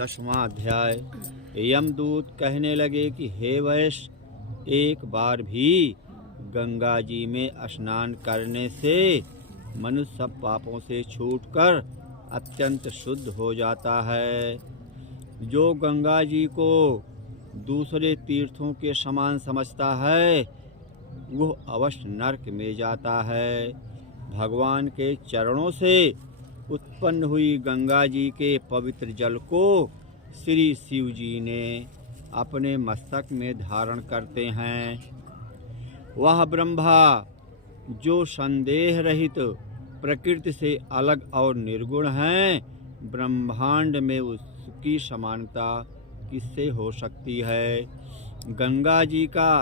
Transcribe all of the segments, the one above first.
10वां अध्याय। यमदूत कहने लगे कि हे वैश्य, एक बार भी गंगा जी में स्नान करने से मनुष्य सब पापों से छूटकर अत्यंत शुद्ध हो जाता है। जो गंगा जी को दूसरे तीर्थों के समान समझता है वह अवश्य नरक में जाता है। भगवान के चरणों से उत्पन्न हुई गंगा जी के पवित्र जल को श्री शिव जी ने अपने मस्तक में धारण करते हैं। वह ब्रह्मा जो संदेह रहित प्रकृति से अलग और निर्गुण हैं, ब्रह्मांड में उसकी समानता किससे हो सकती है। गंगा जी का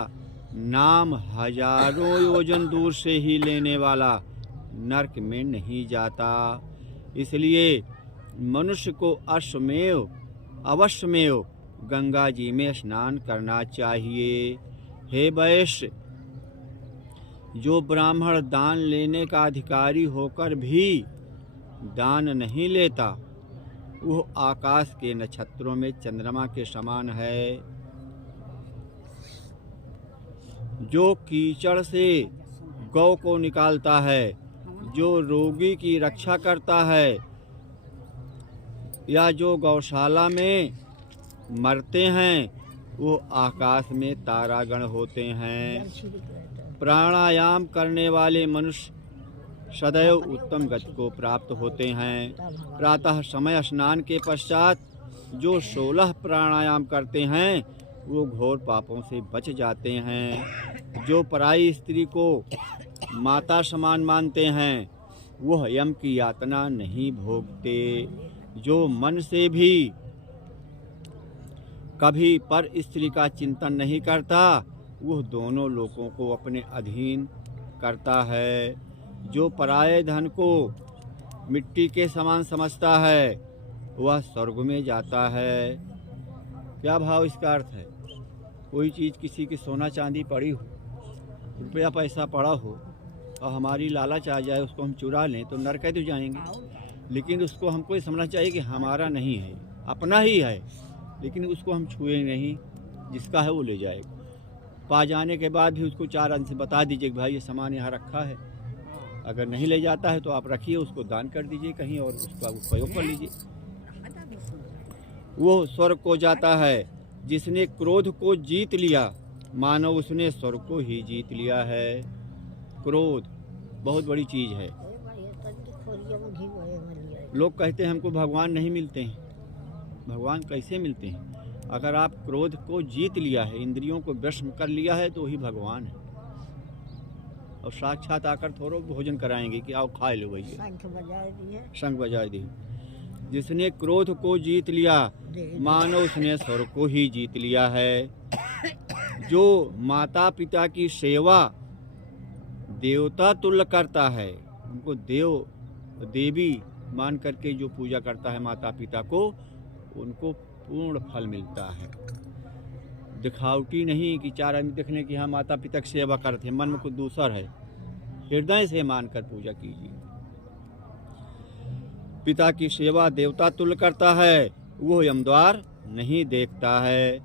नाम हजारों योजन दूर से ही लेने वाला नरक में नहीं जाता। इसलिए मनुष्य को अवश्यमेव गंगा जी में स्नान करना चाहिए। हे वैश्य, जो ब्राह्मण दान लेने का अधिकारी होकर भी दान नहीं लेता वह आकाश के नक्षत्रों में चंद्रमा के समान है। जो कीचड़ से गौ को निकालता है, जो रोगी की रक्षा करता है, या जो गौशाला में मरते हैं वो आकाश में तारागण होते हैं। प्राणायाम करने वाले मनुष्य सदैव उत्तम गति को प्राप्त होते हैं। प्रातः समय स्नान के पश्चात जो 16 प्राणायाम करते हैं वो घोर पापों से बच जाते हैं। जो पराई स्त्री को माता समान मानते हैं वह यम की यातना नहीं भोगते। जो मन से भी कभी पर स्त्री का चिंतन नहीं करता वह दोनों लोगों को अपने अधीन करता है। जो पराये धन को मिट्टी के समान समझता है वह स्वर्ग में जाता है। क्या भाव इसका अर्थ है? कोई चीज़ किसी की सोना चांदी पड़ी हो, रुपया पैसा पड़ा हो और हमारी लालच आ जाए उसको हम चुरा लें तो नरक तो जाएंगे। लेकिन उसको हमको ये समझना चाहिए कि हमारा नहीं है, अपना ही है, लेकिन उसको हम छुए नहीं, जिसका है वो ले जाएगा। पा जाने के बाद भी उसको 4 अंश बता दीजिए कि भाई ये सामान यहाँ रखा है, अगर नहीं ले जाता है तो आप रखिए, उसको दान कर दीजिए कहीं और उसका उपयोग कर लीजिए। वो स्वर्ग को जाता है। जिसने क्रोध को जीत लिया मानो उसने स्वर्ग को ही जीत लिया है। क्रोध बहुत बड़ी चीज़ है। लोग कहते हैं हमको भगवान नहीं मिलते हैं। भगवान कैसे मिलते हैं? अगर आप क्रोध को जीत लिया है, इंद्रियों को वश कर लिया है तो वही भगवान है। और साक्षात आकर थोड़ा भोजन कराएंगे कि आओ खा लो भैया, शंख बजाए दिए। जिसने क्रोध को जीत लिया मानो उसने स्वर्ग को ही जीत लिया है। जो माता पिता की सेवा देवता तुल्य करता है, उनको देव देवी मान करके जो पूजा करता है माता पिता को, उनको पूर्ण फल मिलता है। दिखावटी नहीं कि 4 आदमी देखने की हाँ माता पिता की सेवा करते हैं, मन में कुछ दूसर है। हृदय से मानकर पूजा कीजिए। पिता की सेवा देवता तुल्य करता है, वो यमद्वार नहीं देखता है।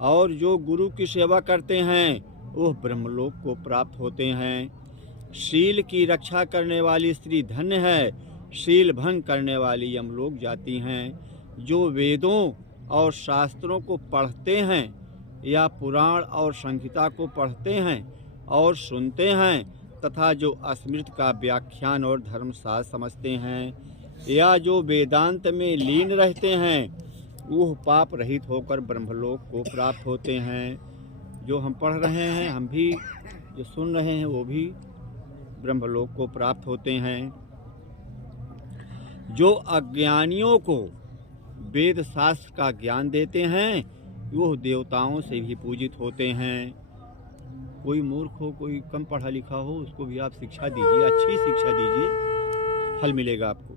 और जो गुरु की सेवा करते हैं वह ब्रह्मलोक को प्राप्त होते हैं। शील की रक्षा करने वाली स्त्री धन्य है, शील भंग करने वाली यमलोक जाती हैं। जो वेदों और शास्त्रों को पढ़ते हैं या पुराण और संहिता को पढ़ते हैं और सुनते हैं तथा जो अस्मृत का व्याख्यान और धर्मशास्त्र समझते हैं या जो वेदांत में लीन रहते हैं वह पाप रहित होकर ब्रह्मलोक को प्राप्त होते हैं। जो हम पढ़ रहे हैं, हम भी जो सुन रहे हैं वो भी ब्रह्मलोक को प्राप्त होते हैं। जो अज्ञानियों को वेद शास्त्र का ज्ञान देते हैं वो देवताओं से भी पूजित होते हैं। कोई मूर्ख हो, कोई कम पढ़ा लिखा हो, उसको भी आप शिक्षा दीजिए, अच्छी शिक्षा दीजिए, फल मिलेगा आपको।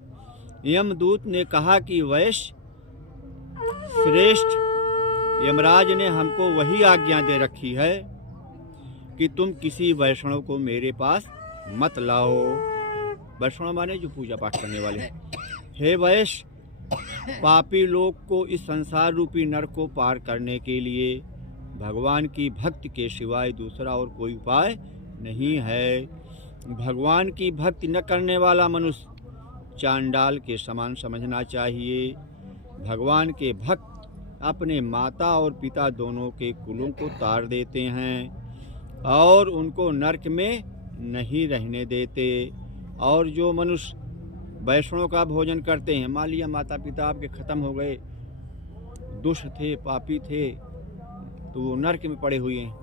यमदूत ने कहा कि वैश्य श्रेष्ठ, यमराज ने हमको वही आज्ञा दे रखी है कि तुम किसी वैष्णव को मेरे पास मत लाओ। वैष्णव माने जो पूजा पाठ करने वाले हैं। हे वैश्य, पापी लोग को इस संसार रूपी नरक को पार करने के लिए भगवान की भक्ति के सिवाय दूसरा और कोई उपाय नहीं है। भगवान की भक्ति न करने वाला मनुष्य चांडाल के समान समझना चाहिए। भगवान के भक्त अपने माता और पिता दोनों के कुलों को तार देते हैं और उनको नरक में नहीं रहने देते। और जो मनुष्य वैष्णव का भोजन करते हैं, मान लिया माता पिता आपके ख़त्म हो गए, दुष्ट थे, पापी थे, तो वो नरक में पड़े हुए हैं,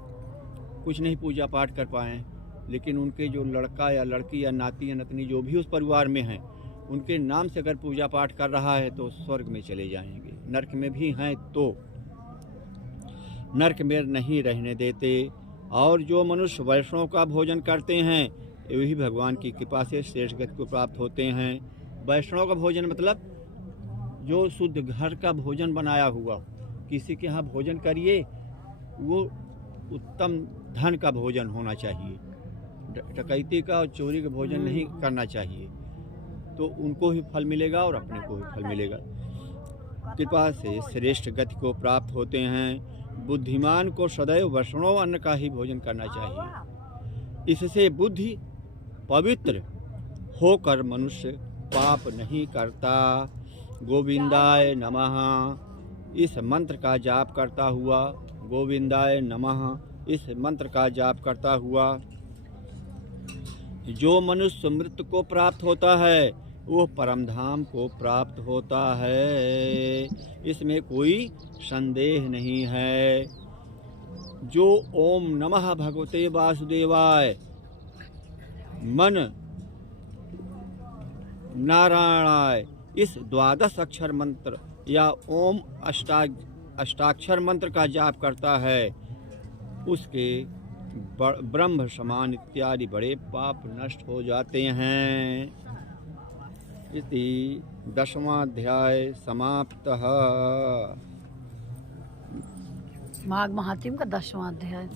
कुछ नहीं पूजा पाठ कर पाए, लेकिन उनके जो लड़का या लड़की या नाती या नतनी जो भी उस परिवार में हैं, उनके नाम से अगर पूजा पाठ कर रहा है तो स्वर्ग में चले जाएंगे। नरक में भी हैं तो नरक में नहीं रहने देते। और जो मनुष्य वैष्णव का भोजन करते हैं वही भगवान की कृपा से श्रेष्ठ गति को प्राप्त होते हैं। वैष्णव का भोजन मतलब जो शुद्ध घर का भोजन बनाया हुआ, किसी के यहाँ भोजन करिए वो उत्तम धन का भोजन होना चाहिए, डकैती का और चोरी का भोजन नहीं करना चाहिए, तो उनको ही फल मिलेगा और अपने को भी फल मिलेगा। कृपा से श्रेष्ठ गति को प्राप्त होते हैं। बुद्धिमान को सदैव वैष्णव अन्न का ही भोजन करना चाहिए। इससे बुद्धि पवित्र होकर मनुष्य पाप नहीं करता। गोविंदाय नमः इस मंत्र का जाप करता हुआ, गोविंदाय नमः इस मंत्र का जाप करता हुआ जो मनुष्य मृत्यु को प्राप्त होता है वो परमधाम को प्राप्त होता है, इसमें कोई संदेह नहीं है। जो ओम नमः भगवते वासुदेवाय, मन नारायणाय इस 12 अक्षर मंत्र या ओम अष्टाक्षर मंत्र का जाप करता है, उसके ब्रह्म समान इत्यादि बड़े पाप नष्ट हो जाते हैं। इति 10वां अध्याय समाप्तः। माघ महात्म्य का 10वां अध्याय।